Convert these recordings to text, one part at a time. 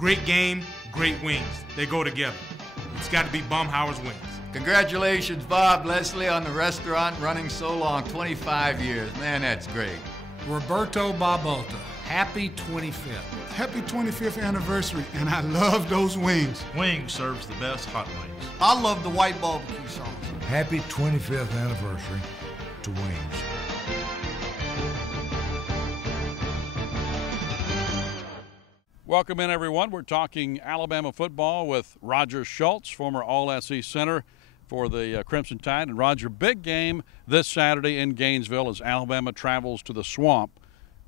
Great game, great wings. They go together. It's got to be Baumhauer's Wings. Congratulations, Bob Leslie, on the restaurant running so long, 25 years. Man, that's great. Roberto Barbolta, happy 25th. Happy 25th anniversary, and I love those wings. Wings serves the best hot wings. I love the white barbecue sauce. Happy 25th anniversary to Wings. Welcome in, everyone. We're talking Alabama football with Roger Shultz, former All-SEC center for the Crimson Tide. And Roger, big game this Saturday in Gainesville as Alabama travels to the Swamp.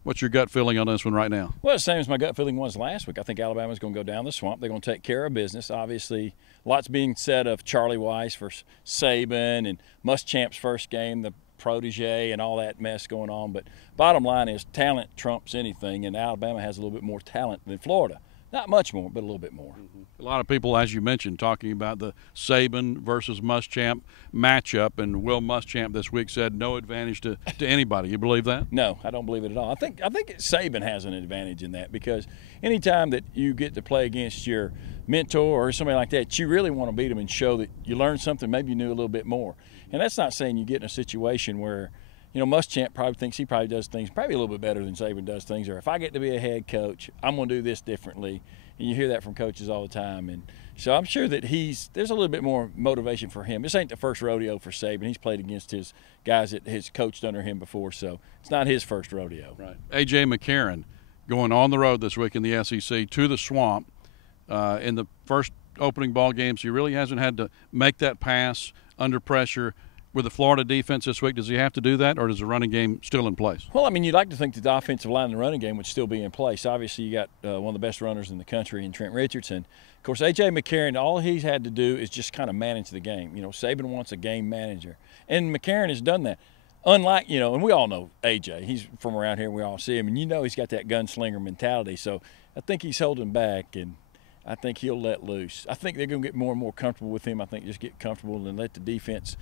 What's your gut feeling on this one right now? Well, the same as my gut feeling was last week. I think Alabama's going to go down the Swamp. They're going to take care of business. Obviously, lots being said of Charlie Weiss versus Saban and Muschamp's first game, the protege and all that mess going on. But bottom line is talent trumps anything, and Alabama has a little bit more talent than Florida. Not much more, but a little bit more. A lot of people, as you mentioned, talking about the Saban versus Muschamp matchup, and Will Muschamp this week said no advantage to anybody. You believe that? No, I don't believe it at all. I think Saban has an advantage in that, because anytime that you get to play against your mentor or somebody like that, you really want to beat them and show that you learned something, maybe you knew a little bit more. And that's not saying you get in a situation where, you know, Muschamp probably thinks he probably does things probably a little bit better than Saban does things, or if I get to be a head coach, I'm going to do this differently. And you hear that from coaches all the time. And so I'm sure that there's a little bit more motivation for him. This ain't the first rodeo for Saban. He's played against his guys that has coached under him before, so it's not his first rodeo. Right. A.J. McCarron going on the road this week in the SEC to the Swamp. In the first opening ball games, he really hasn't had to make that pass under pressure. With the Florida defense this week, does he have to do that, or is the running game still in place? Well, I mean, you'd like to think that the offensive line and the running game would still be in place. Obviously, you got one of the best runners in the country in Trent Richardson. Of course, A.J. McCarron, all he's had to do is just kind of manage the game. You know, Saban wants a game manager, and McCarron has done that. Unlike, you know, and we all know A.J., he's from around here, we all see him, and you know he's got that gunslinger mentality. So I think he's holding back, and I think he'll let loose. I think they're going to get more and more comfortable with him. I think just get comfortable and let the defense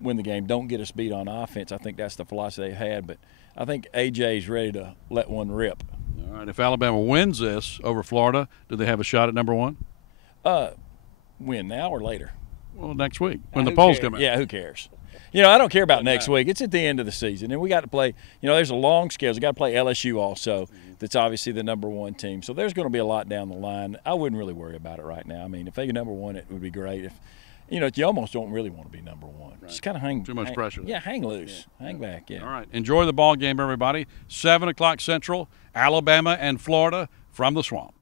win the game. Don't get us beat on offense. I think that's the philosophy they've had, but I think A.J.'s ready to let one rip. All right, if Alabama wins this over Florida, do they have a shot at number one? Win now or later? Well, next week when the polls come out. Yeah, who cares? You know, I don't care about next week. It's at the end of the season, and we got to play. You know, there's a long schedule. We got to play LSU also. That's obviously the number one team. So there's going to be a lot down the line. I wouldn't really worry about it right now. I mean, if they get number one, it would be great. If you know, you almost don't really want to be number one. Right. Just kind of hang. Too much pressure. Yeah, hang loose. Yeah. Hang back, yeah. All right. Enjoy the ball game, everybody. 7 o'clock Central, Alabama and Florida from the Swamp.